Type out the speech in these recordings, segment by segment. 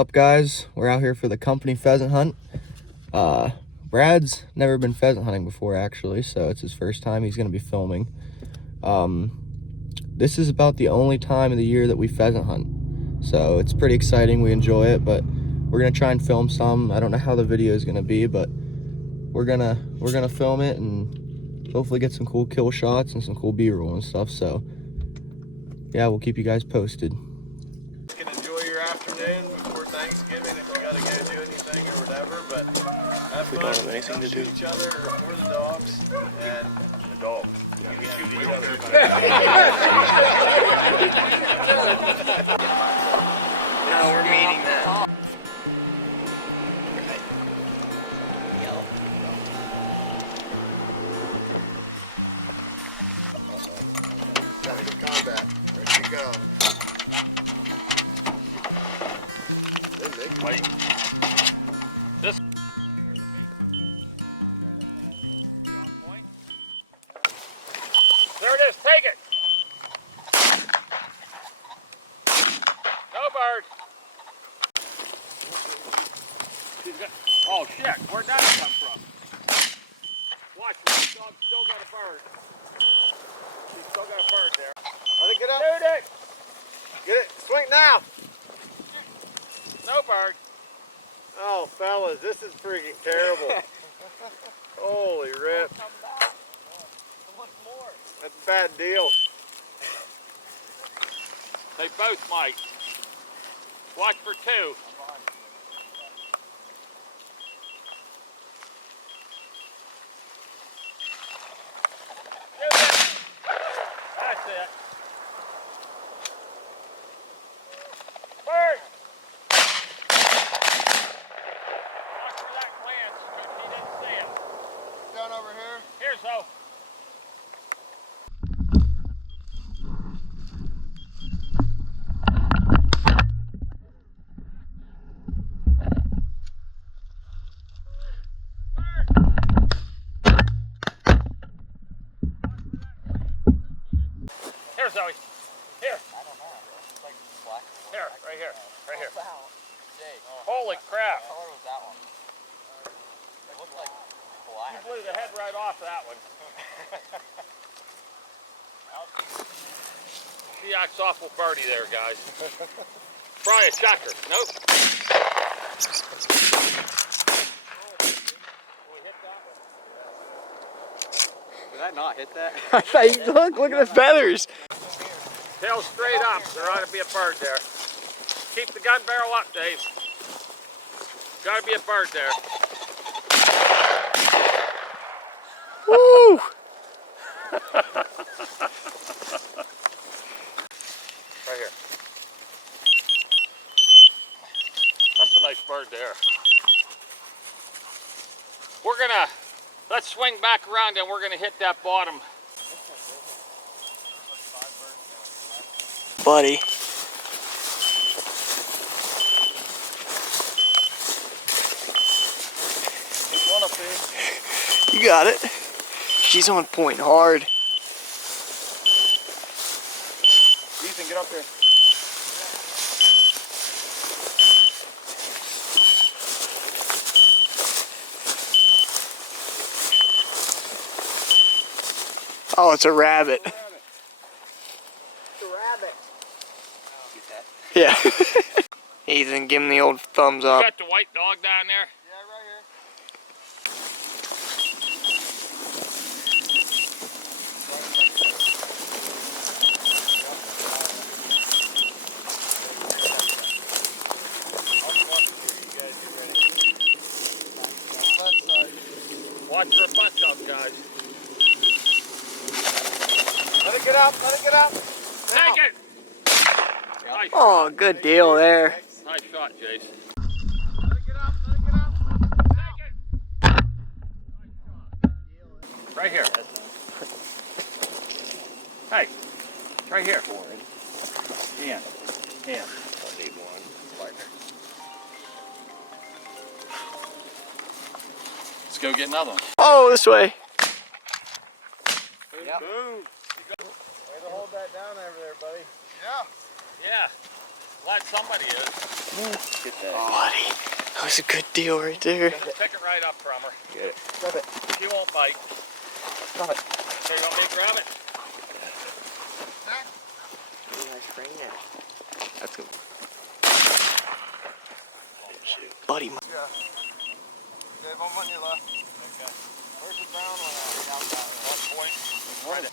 up, guys? We're out here for the company pheasant hunt. Brad's never been pheasant hunting before, actually, so it's his first time he's going to be filming. This is about the only time of the year that we pheasant hunt, so it's pretty exciting. We enjoy it, but we're going to try and film some. I don't know how the video is going to be, but we're gonna film it and hopefully get some cool kill shots and some cool B-roll and stuff. So yeah, we'll keep you guys posted. You can enjoy your afternoon before Thanksgiving if you gotta go do anything or whatever, but have fun. We don't have anything to do. Each other or the dogs and the dog. You can shoot each other. No, we're meeting that. Combat. Ready to go. Wait. This. There it is. Take it. No bird. Oh shit! Where'd that come from? Watch, the dog still got a bird. She's still got a bird there. Let it get up. Shoot it. Get it. Swing now. No bird. Oh, fellas, this is freaking terrible. Holy rip. That's a bad deal. They both might. Watch for two. That's it. Bird! Watch for that glance if he didn't see it. Down over here. Here, so. Here, Zoe. Here. I don't know. It's like black. Here, right here. Right here. Holy crap. What color was that one? It looked like black. You blew the head right off that one. See, that's awful birdie there, guys. Probably a checker. Nope. Did I not hit that? I thought you look at the feathers. Tail straight up. There ought to be a bird there. Keep the gun barrel up, Dave. Got to be a bird there. Woo! Right here. That's a nice bird there. We're gonna, let's swing back around and we're gonna hit that bottom. Buddy. There's one up there. You got it. She's on point hard. Ethan, get up here. Oh, it's a rabbit. It's a rabbit. Yeah. Ethan, give him the old thumbs You up. got the white dog down there? Yeah, right here. Watch for a bunch up, guys. Let it get up. Let it get up. Take it! Nice, Oh, good deal there. nice shot, Jase. Let it get up. Let it get up. Take it! Right here. Hey, right here. Yeah. Yeah. Let's go get another one. Oh, this way. Boom. Way to hold that down over there, buddy. Yeah. Yeah. Glad somebody is. Get that. Oh, buddy. That was a good deal right there. Just pick it right up from her. Get it. Grab it. She won't bite. Grab it. Okay, you want me to grab it? Really nice frame there. That's good. Buddy. Yeah. Okay, one on your left. Okay. Where's the brown one at? One point. Right it.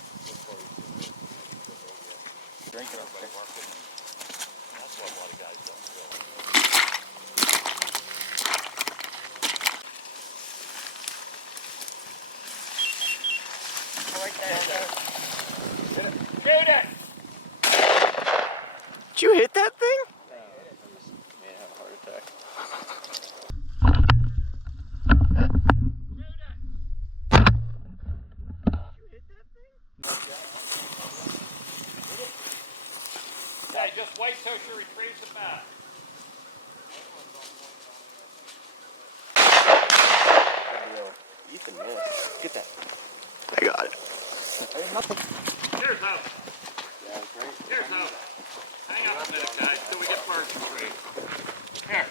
Drink it up by working. That's what a lot of guys don't feel. Shoot it! Did you hit that thing? Man, have a heart attack. Okay, just wait till she retrieves it back. Ethan missed. Get that. I got it. Here's how. Here's how. Hang on a minute, guys, till we get birds retrieved. Here.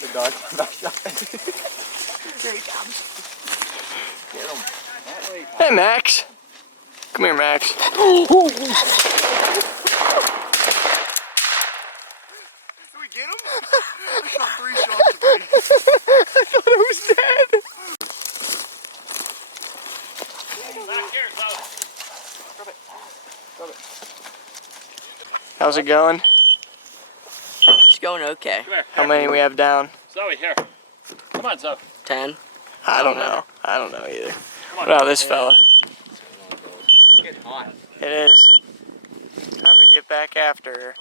The dog. Here he comes. Get him. Hey, Max. Come here, Max. Did we get him? I shot 3 shots already. I thought it was dead. Back here, so. How's it going? It's going okay. Come here. How many we have down? Zoe, here. Come on, Zoe. 10. I don't know. I don't know either. Come on. What about this fella? It's getting hot. It is. Time to get back after her.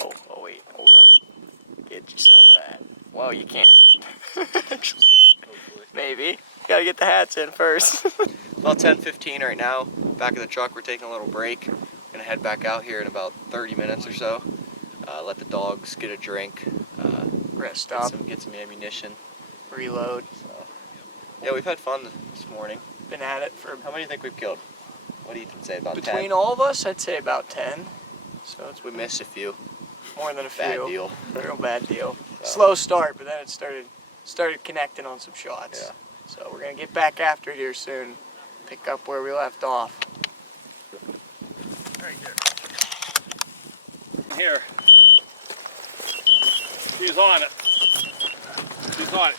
Oh wait, hold up. Get you some of that. Well, you can't. Maybe. Gotta get the hats in first. Well, 10:15 right now. Back of the truck, we're taking a little break. Gonna head back out here in about 30 minutes or so. Let the dogs get a drink. We're gonna stop. Get some ammunition. Reload. So, yeah, we've had fun this morning. Been at it for... How many do you think we've killed? What do you say, about 10? Between all of us, I'd say about 10. So we missed a few. More than a few. Bad deal. Real bad deal. So. Slow start, but then it started connecting on some shots. Yeah. So we're gonna get back after it here soon. Pick up where we left off. Right here. She's on it. She's on it.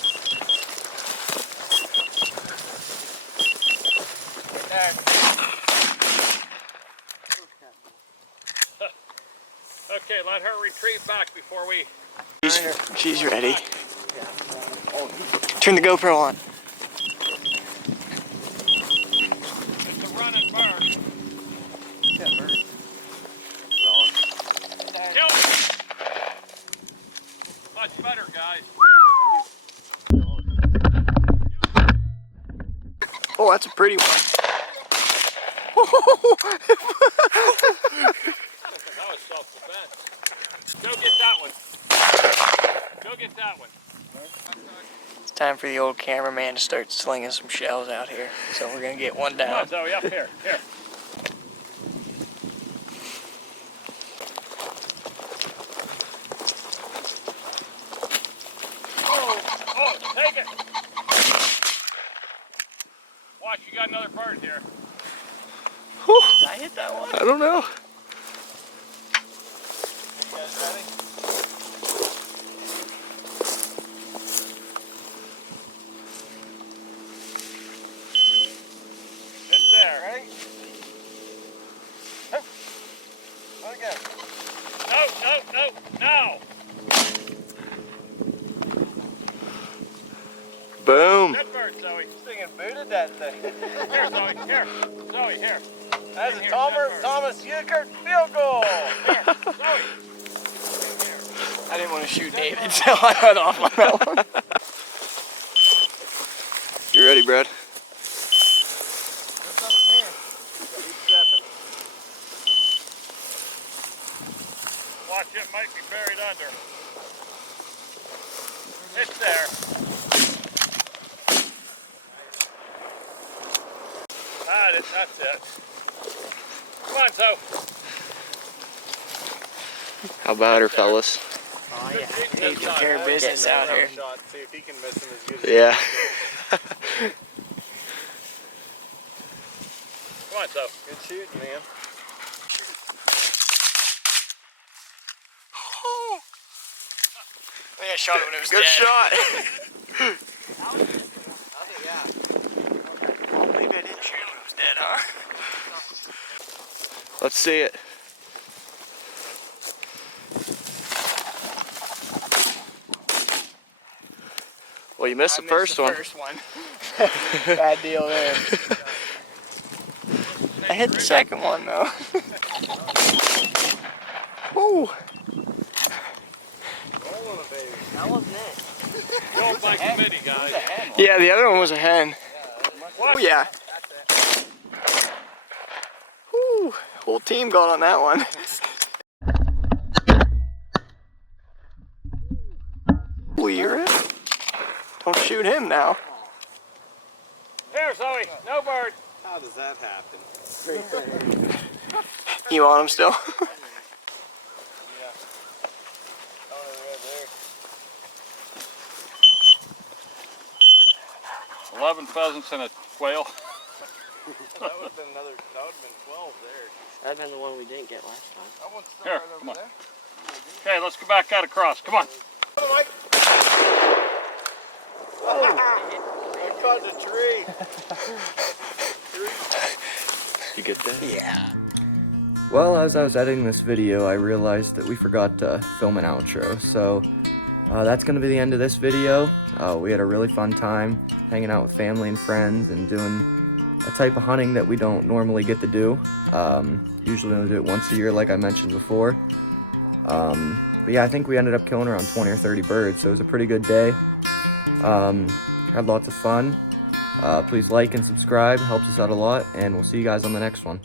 There. Okay, let her retrieve back before we... She's ready. Turn the GoPro on. It's a running bird. Yeah, bird. Kill it. Much better, guys. Oh, that's a pretty one. That was self-defense. Go get that one. Go get that one. It's time for the old cameraman to start slinging some shells out here. So we're gonna get one Come on, down. Zoe, up here. Here. Oh, take it. Watch, you got another bird here. Whew. Did I hit that one? I don't know. You guys ready? It's there. Ready? Let it go. No, now. Boom. Good bird, Zoe. Singing booted that thing. Here, Zoe. Here. Zoe, here. That's a Here, Thomas Euchert field goal. Here, Zoe. I didn't want to shoot David, so I got off on that one. You ready, Brad? There's nothing here. He's stepping. Watch, it might be buried under. It's there. That's it. Come on, Zoe. How about her, fellas? Oh yeah, Taking care of business out here. Shot, see if he can miss him as good as Yeah. Come on, Zoe. Good shooting, man. I think I shot it when it was dead. Good shot. Maybe I didn't shoot it when it was dead, huh? Let's see it. Well, you missed the first one. Bad deal there. I hit the second one though. Woo! Rolling a baby. That wasn't it. Going by committee, guys. Yeah, the other one was a hen. Watch. Oh yeah. Woo! Whole team got on that one. Weird. Don't shoot him now. Here, Zoe. No bird. How does that happen? You want him still? Oh, right there. 11 pheasants and a quail. That would have been 12 there. That'd been the one we didn't get last time. That one's still Here, right over come on. there. Okay, let's go back out across. Come on. I caught the tree. You get that? Yeah. Well, as I was editing this video, I realized that we forgot to film an outro, so that's going to be the end of this video. We had a really fun time hanging out with family and friends and doing a type of hunting that we don't normally get to do. Usually only do it once a year, like I mentioned before. But yeah, I think we ended up killing around 20 or 30 birds, so it was a pretty good day. Had lots of fun. Please like and subscribe, helps us out a lot, and we'll see you guys on the next one.